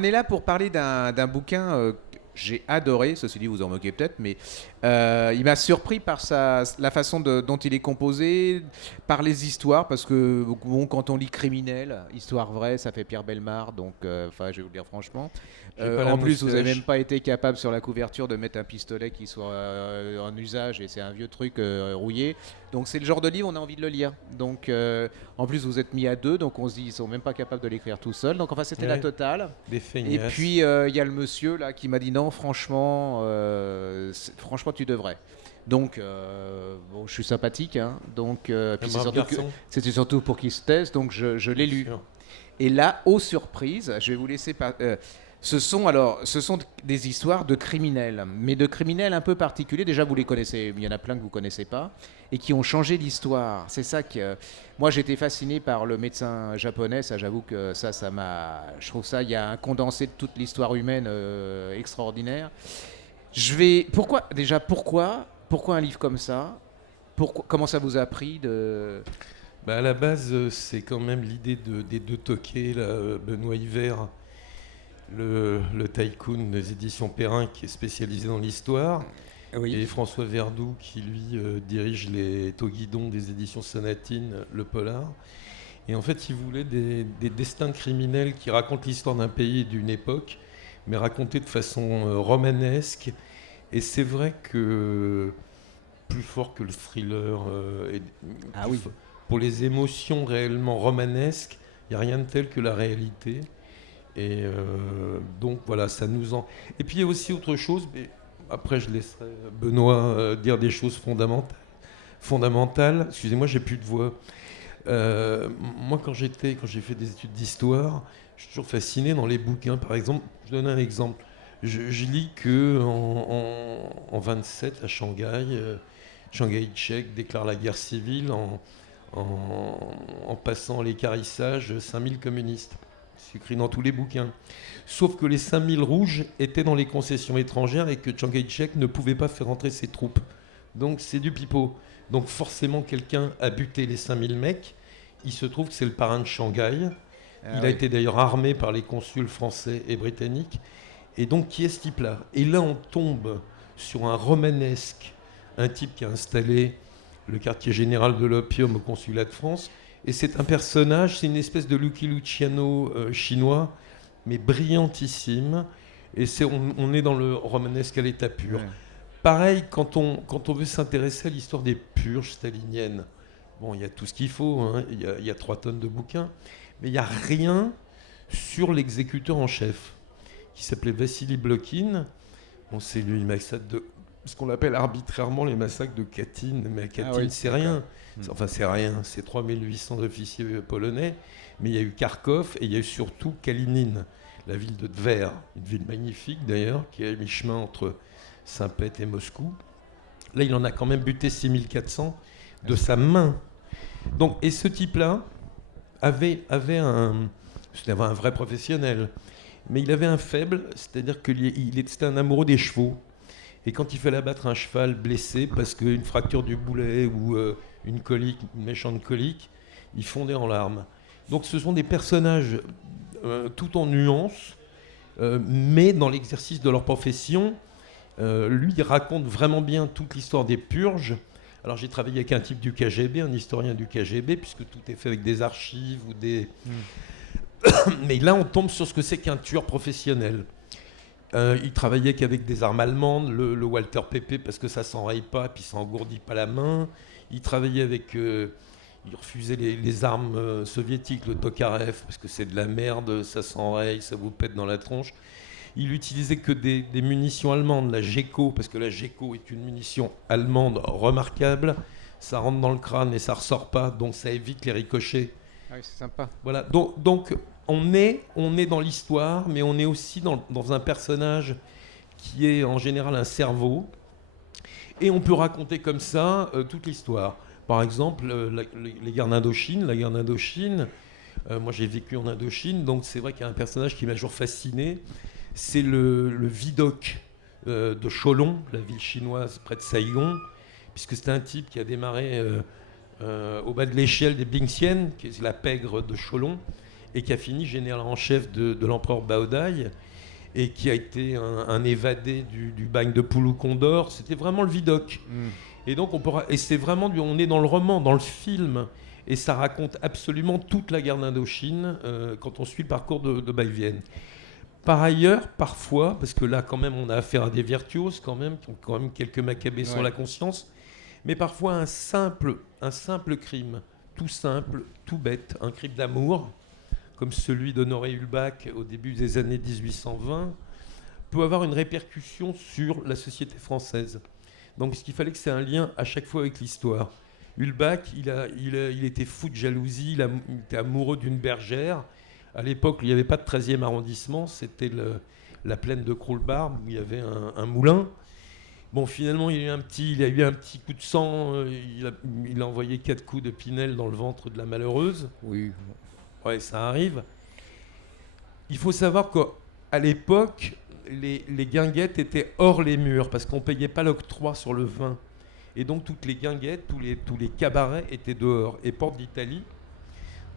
On est là pour parler d'un bouquin que j'ai adoré, ceci dit vous en moquez peut-être, mais il m'a surpris par la façon dont il est composé, par les histoires, parce que bon, quand on lit Criminel, histoire vraie, ça fait Pierre Bellemare, donc je vais vous le dire franchement. J'ai pas la En plus, vous n'avez même moustache. pas été capable sur la couverture de mettre un pistolet qui soit en usage, et c'est un vieux truc rouillé. Donc c'est le genre de livre, on a envie de le lire. Donc en plus, vous êtes mis à deux, donc on se dit, ils sont même pas capables de l'écrire tout seul. Donc enfin, c'était la Ouais, totale. des Et feignasses. puis il y a le monsieur là qui m'a dit non, franchement, franchement tu devrais. Donc bon, je suis sympathique, hein, donc Un puis brave garçon, c'était surtout pour qu'il se teste, donc je l'ai bien lu. sûr. Et là, aux surprises, je vais vous laisser ce sont des histoires de criminels, mais de criminels un peu particuliers. Déjà, vous les connaissez, il y en a plein que vous connaissez pas, et qui ont changé l'histoire. C'est ça que moi j'étais fasciné par le médecin japonais. Ça, j'avoue que ça m'a. Je trouve ça, il y a un condensé de toute l'histoire humaine extraordinaire. Pourquoi un livre comme ça? Comment ça vous a pris de. Bah, à la base, c'est quand même l'idée des deux toqués, là, Benoît Hiver, le tycoon des éditions Perrin qui est spécialisé dans l'histoire, Oui. et François Verdoux qui lui dirige les Taux-Guidon des éditions Sonatine, le polar. Et en fait, il voulait des destins criminels qui racontent l'histoire d'un pays et d'une époque, mais racontés de façon romanesque. Et c'est vrai que plus fort que le thriller, Ah plus oui. pour les émotions réellement romanesques, il n'y a rien de tel que la réalité. Et donc voilà, ça nous en. Et puis il y a aussi autre chose, mais après je laisserai Benoît dire des choses fondamentales. Fondamentales. Excusez-moi, j'ai plus de voix. Moi, quand j'ai fait des études d'histoire, je suis toujours fasciné dans les bouquins. Par exemple, je donne un exemple. Je lis que en 27 à Shanghai, Shanghai tchèque déclare la guerre civile en passant l'équarrissage 5000 communistes. C'est écrit dans tous les bouquins. Sauf que les 5000 rouges étaient dans les concessions étrangères et que Chiang Kai-shek ne pouvait pas faire rentrer ses troupes. Donc c'est du pipeau. Donc forcément quelqu'un a buté les 5000 mecs. Il se trouve que c'est le parrain de Shanghai. Ah Il a oui. été d'ailleurs armé par les consuls français et britanniques. Et donc qui est ce type-là? Et là on tombe sur un romanesque, un type qui a installé le quartier général de l'opium au consulat de France. Et c'est un personnage, c'est une espèce de Lucky Luciano chinois, mais brillantissime. Et on est dans le romanesque à l'état pur. Ouais. Pareil, quand on veut s'intéresser à l'histoire des purges staliniennes, bon, il y a tout ce qu'il faut, hein, il y a 3 tonnes de bouquins, mais il n'y a rien sur l'exécuteur en chef, qui s'appelait Vassili Blokhin. Bon, c'est lui, le massacre de. Ce qu'on appelle arbitrairement les massacres de Katyn, mais Ah Katyn, oui, c'est d'accord. rien. Enfin, c'est rien, c'est 3800 officiers polonais, mais il y a eu Kharkov et il y a eu surtout Kalinin, la ville de Tver, une ville magnifique d'ailleurs, qui est à mi-chemin entre Saint-Pét et Moscou. Là, il en a quand même buté 6400 de sa main. Donc, et ce type-là c'était un vrai professionnel, mais il avait un faible, c'est-à-dire c'était un amoureux des chevaux. Et quand il fallait abattre un cheval blessé parce qu'une fracture du boulet ou une colique, une méchante colique, il fondait en larmes. Donc ce sont des personnages tout en nuances, mais dans l'exercice de leur profession, lui il raconte vraiment bien toute l'histoire des purges. Alors j'ai travaillé avec un type du KGB, un historien du KGB, puisque tout est fait avec des archives ou des. Mm. Mais là on tombe sur ce que c'est qu'un tueur professionnel. Il travaillait qu'avec des armes allemandes, le Walter PP parce que ça s'enraye pas, puis ça engourdit pas la main. Il travaillait avec, il refusait les armes soviétiques, le Tokarev parce que c'est de la merde, ça s'enraye, ça vous pète dans la tronche. Il utilisait que des munitions allemandes, la GECO, parce que la GECO est une munition allemande remarquable. Ça rentre dans le crâne et ça ressort pas, donc ça évite les ricochets. Ah oui, c'est sympa. Voilà, donc on est dans l'histoire, mais on est aussi dans un personnage qui est en général un cerveau, et on peut raconter comme ça toute l'histoire. Par exemple, les guerres d'Indochine, la guerre d'Indochine, moi j'ai vécu en Indochine, donc c'est vrai qu'il y a un personnage qui m'a toujours fasciné, c'est le Vidocq de Cholon, la ville chinoise près de Saïgon, puisque c'est un type qui a démarré au bas de l'échelle des Bingxian, qui est la pègre de Cholon, et qui a fini général en chef de l'empereur Baodai, et qui a été un évadé du bagne de Poulou Condor. C'était vraiment le Vidocq. Et donc c'est vraiment, on est dans le roman, dans le film, et ça raconte absolument toute la guerre d'Indochine quand on suit le parcours de Bai Vienne. Par ailleurs, parfois, parce que là quand même on a affaire à des virtuoses quand même, qui ont quand même quelques macabées sur la conscience, mais parfois un simple crime, tout simple, tout bête, un crime d'amour, comme celui d'Honoré Hulbach au début des années 1820, peut avoir une répercussion sur la société française. Donc ce qu'il fallait, que c'est un lien à chaque fois avec l'histoire. Hulbach, il était fou de jalousie, il était amoureux d'une bergère. À l'époque, il n'y avait pas de 13e arrondissement, c'était la plaine de Croulebarbe, où il y avait un moulin. Bon, finalement, il a eu un petit coup de sang, il a envoyé 4 coups de Pinel dans le ventre de la malheureuse. Oui. Ouais, ça arrive. Il faut savoir qu'à l'époque, les guinguettes étaient hors les murs parce qu'on ne payait pas l'octroi sur le vin. Et donc toutes les guinguettes, tous les cabarets étaient dehors. Et Porte d'Italie,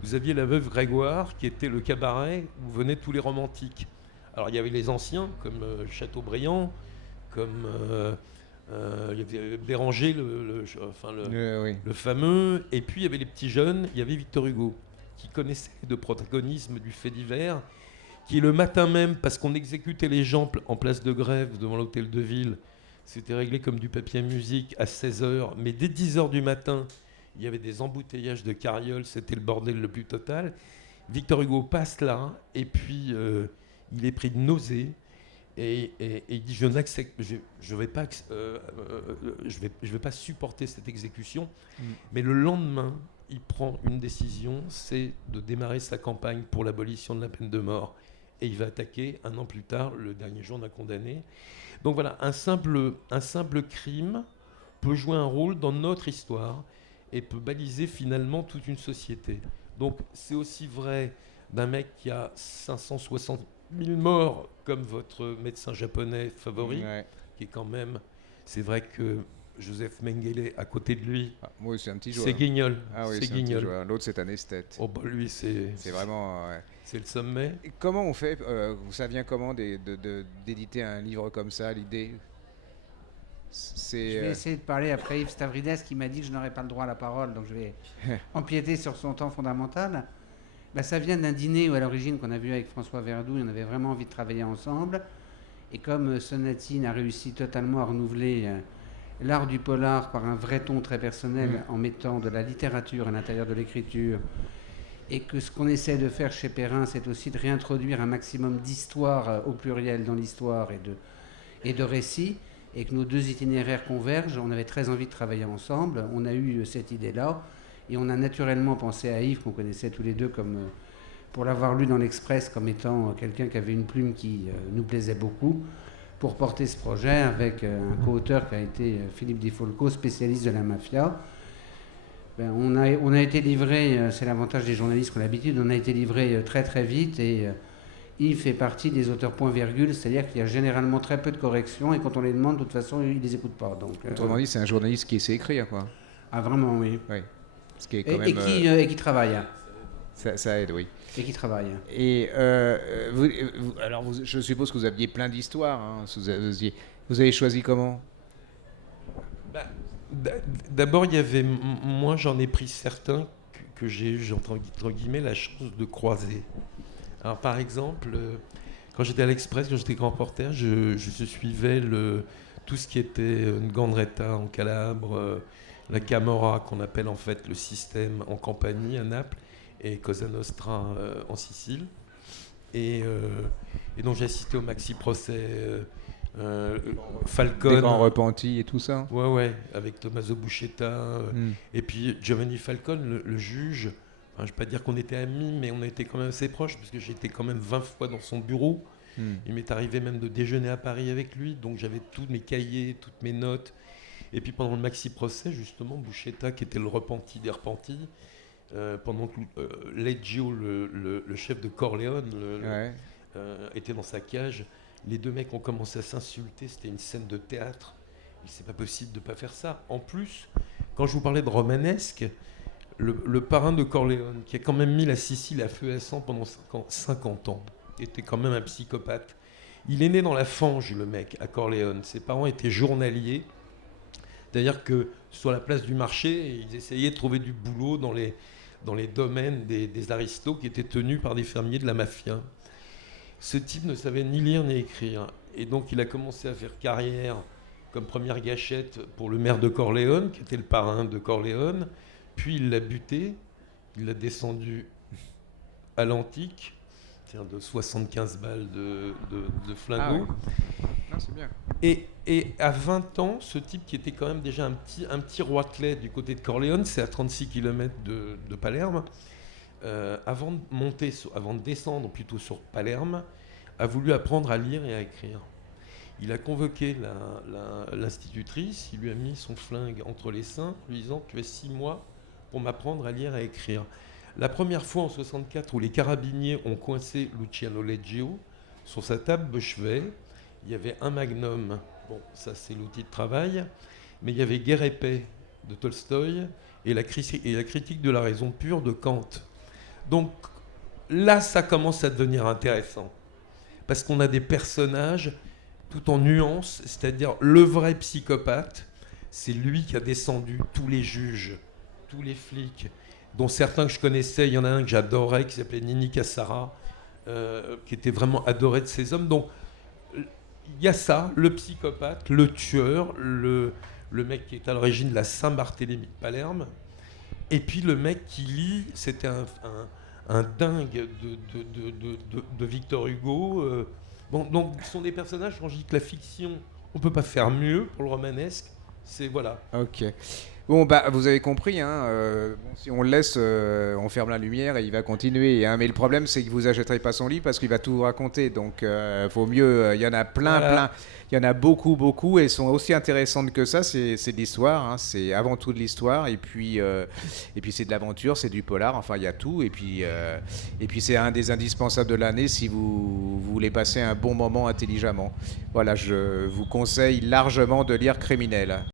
vous aviez la Veuve Grégoire qui était le cabaret où venaient tous les romantiques. Alors il y avait les anciens comme Chateaubriand, comme il y avait Béranger, le fameux. Et puis il y avait les petits jeunes, il y avait Victor Hugo, qui connaissait les deux protagonismes du fait divers, qui le matin même, parce qu'on exécutait les gens en place de Grève devant l'hôtel de ville, c'était réglé comme du papier à musique à 16h, mais dès 10h du matin, il y avait des embouteillages de carrioles, c'était le bordel le plus total. Victor Hugo passe là, et puis il est pris de nausée, et il dit je vais pas supporter cette exécution. Mais le lendemain, il prend une décision, c'est de démarrer sa campagne pour l'abolition de la peine de mort. Et il va attaquer, un an plus tard, le dernier jour d'un condamné. Donc voilà, un simple crime peut jouer un rôle dans notre histoire et peut baliser finalement toute une société. Donc c'est aussi vrai d'un mec qui a 560 000 morts, comme votre médecin japonais favori, qui est quand même... C'est vrai que Joseph Mengele, à côté de lui, oui, c'est un petit joueur. C'est Guignol. Ah oui, c'est Guignol. L'autre, c'est un esthète. Oh, bah, lui, c'est vraiment... c'est le sommet. Et comment on fait ça vient comment d'éditer un livre comme ça, l'idée? Je vais essayer de parler après Yves Stavridès qui m'a dit que je n'aurais pas le droit à la parole, donc je vais empiéter sur son temps fondamental. Ça vient d'un dîner à l'origine qu'on a vu avec François Verdoux, et on avait vraiment envie de travailler ensemble. Et comme Sonatine a réussi totalement à renouveler l'art du polar par un vrai ton très personnel, en mettant de la littérature à l'intérieur de l'écriture, et que ce qu'on essaie de faire chez Perrin, c'est aussi de réintroduire un maximum d'histoire au pluriel dans l'histoire et de récits, et que nos deux itinéraires convergent, on avait très envie de travailler ensemble. On a eu cette idée-là, et on a naturellement pensé à Yves, qu'on connaissait tous les deux pour l'avoir lu dans l'Express comme étant quelqu'un qui avait une plume qui nous plaisait beaucoup, pour porter ce projet avec un co-auteur qui a été Philippe Di Folco, spécialiste de la mafia. On a été livré, c'est l'avantage des journalistes qu'on a l'habitude, on a été livré très très vite, et Yves fait partie des auteurs point-virgule, c'est-à-dire qu'il y a généralement très peu de corrections, et quand on les demande, de toute façon, il ne les écoute pas. Donc, autrement dit, c'est un journaliste qui sait écrire, quoi. Ah, vraiment, oui. Ce qui est quand même, et qui travaille. Ça aide, oui. Et qui travaille. Et je suppose que vous aviez plein d'histoires. Hein. Vous avez choisi comment? D'abord, il y avait... Moi, j'en ai pris certains que j'ai entre guillemets, la chance de croiser. Alors, par exemple, quand j'étais à l'Express, quand j'étais grand reporter, je suivais tout ce qui était Ngandretta en Calabre, la Camorra, qu'on appelle en fait le système en Campanie, à Naples, et Cosa Nostra en Sicile. Et donc j'ai assisté au maxi-procès Falcone. Des grands repentis et tout ça. Ouais, avec Tommaso Buscetta. Et puis Giovanni Falcone, le juge. Enfin, je ne vais pas dire qu'on était amis, mais on était quand même assez proches, parce que j'étais quand même 20 fois dans son bureau. Il m'est arrivé même de déjeuner à Paris avec lui, donc j'avais tous mes cahiers, toutes mes notes. Et puis pendant le maxi-procès, justement, Buscetta, qui était le repenti des repentis, pendant que Leggio, le chef de Corleone, était dans sa cage, les deux mecs ont commencé à s'insulter, c'était une scène de théâtre. C'est pas possible de ne pas faire ça. En plus, quand je vous parlais de romanesque, le parrain de Corleone, qui a quand même mis la Sicile à feu et à sang pendant 50 ans, était quand même un psychopathe. Il est né dans la fange, le mec, à Corleone. Ses parents étaient journaliers. C'est-à-dire que sur la place du marché, ils essayaient de trouver du boulot dans les domaines des aristos qui étaient tenus par des fermiers de la mafia. Ce type ne savait ni lire ni écrire. Et donc il a commencé à faire carrière comme première gâchette pour le maire de Corleone, qui était le parrain de Corleone. Puis il l'a buté, il l'a descendu à l'antique, c'est-à-dire de 75 balles de flingot. Ah oui. Non, c'est bien. Et à 20 ans, ce type qui était quand même déjà un petit roitelet du côté de Corleone, c'est à 36 km de Palerme, avant de descendre plutôt sur Palerme, a voulu apprendre à lire et à écrire. Il a convoqué l'institutrice, il lui a mis son flingue entre les seins, lui disant « Tu as 6 mois pour m'apprendre à lire et à écrire ». La première fois en 64 où les carabiniers ont coincé Luciano Leggio, sur sa table de chevet, il y avait un magnum, bon ça c'est l'outil de travail, mais il y avait Guerre et paix de Tolstoï et la critique de la raison pure de Kant. Donc là ça commence à devenir intéressant, parce qu'on a des personnages tout en nuances, c'est-à-dire le vrai psychopathe, c'est lui qui a descendu tous les juges, tous les flics, dont certains que je connaissais, il y en a un que j'adorais qui s'appelait Nini Cassara, qui était vraiment adoré de ces hommes. Donc il y a ça, le psychopathe, le tueur, le mec qui est à l'origine de la Saint-Barthélemy de Palerme, et puis le mec qui lit, c'était un dingue de Victor Hugo. Bon, donc ce sont des personnages, quand je dis que la fiction, on ne peut pas faire mieux pour le romanesque, c'est voilà. Ok. Bon, bah, vous avez compris, hein, bon, si on le laisse, on ferme la lumière et il va continuer. Hein, mais le problème, c'est que vous achèterez pas son livre parce qu'il va tout vous raconter. Donc, vaut mieux. Il y en a plein. Il y en a beaucoup, et elles sont aussi intéressantes que ça. C'est de l'histoire. Hein, c'est avant tout de l'histoire. Et puis c'est de l'aventure, c'est du polar. Enfin, il y a tout. Et puis c'est un des indispensables de l'année si vous voulez passer un bon moment intelligemment. Voilà, je vous conseille largement de lire Criminel.